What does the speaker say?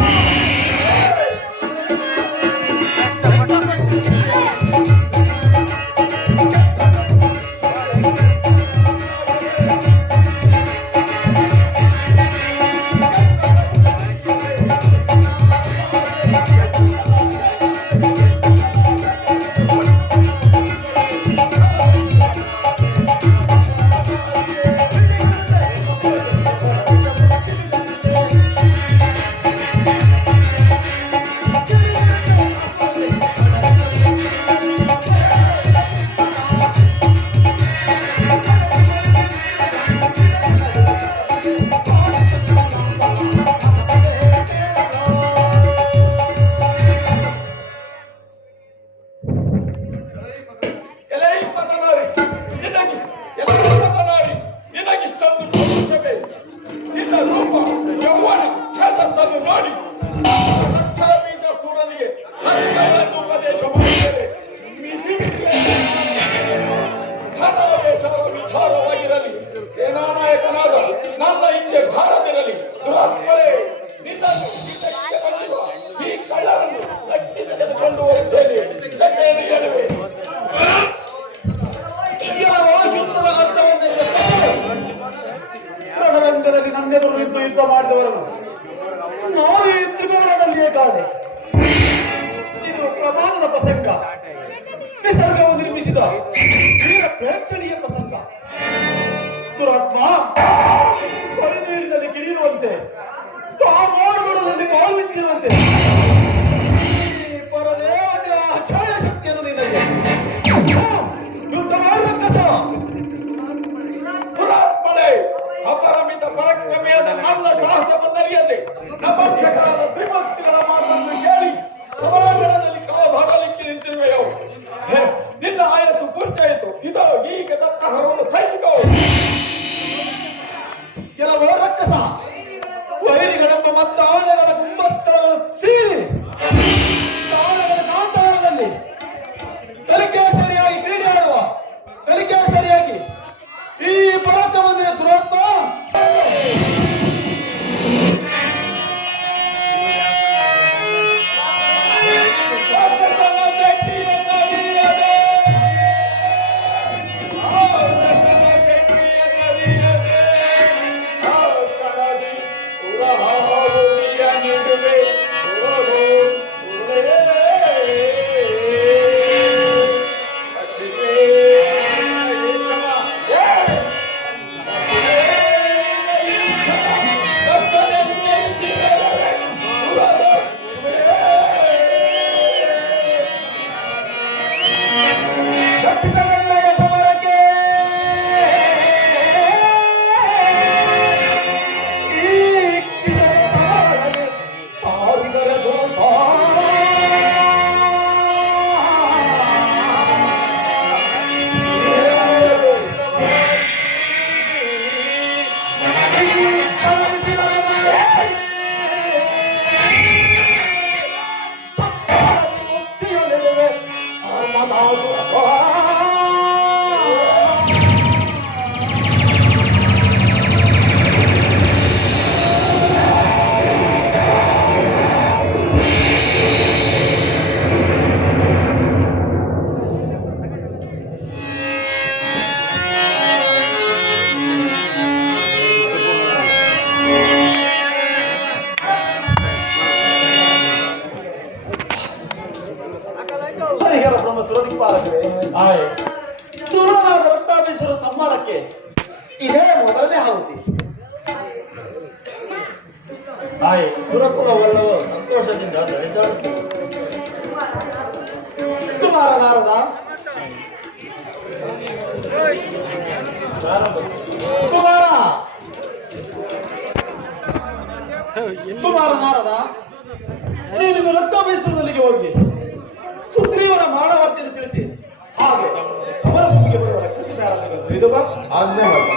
Yeah. ಯುದ್ಧ ಮಾಡಿದವರನ್ನು. ನಾವು ತ್ರಿಭುವನದಲ್ಲಿಯೇ ಕಾಣೆ ಇದು ಪ್ರಮಾಣದ ಪ್ರಸಂಗ. ನಿಸರ್ಗವು ನಿರ್ಮಿಸಿದ ಪ್ರೇಕ್ಷಣೀಯ ಪ್ರಸಂಗ. ದುರಾತ್ಮ, ಕರುನೀರಿನಲ್ಲಿ ನೀರಿನಲ್ಲಿ ಕಾಮಾಡುಗಳಲ್ಲಿ ಕಾಲು ಬಿಚ್ಚಿರುವಂತೆ. todavía de ಸುರದಿಕ್ಪಾಲಕರೇ ಸುರನಾದ ರಕ್ತಾಭೀಶ್ವರ ಸಂಹಾರಕ್ಕೆ ಇದೇ ಮೊದಲನೇ ಆಹುತಿ. ಆಯ್ ಸುರಕುಲವನ್ನು ಸಂತೋಷದಿಂದ ಕುಮಾರ ನಾರದ. ಕುಮಾರ. ಕುಮಾರ ನಾರದ ನೀನು ರಕ್ತಾಭೀಶ್ವರದಲ್ಲಿಗೆ ಹೋಗಿ. ಸುಗ್ರೀವನ ಮಾನವರ್ತಿಯನ್ನು ತಿಳಿಸಿ. ಹಾಗೆ ಸಮರಭೂಮಿಗೆ ಬರುವ ರಕ್ಷಿಸಿ ತಿಳಿದು ಆಜ್ಞೆ ಮಾಡಿ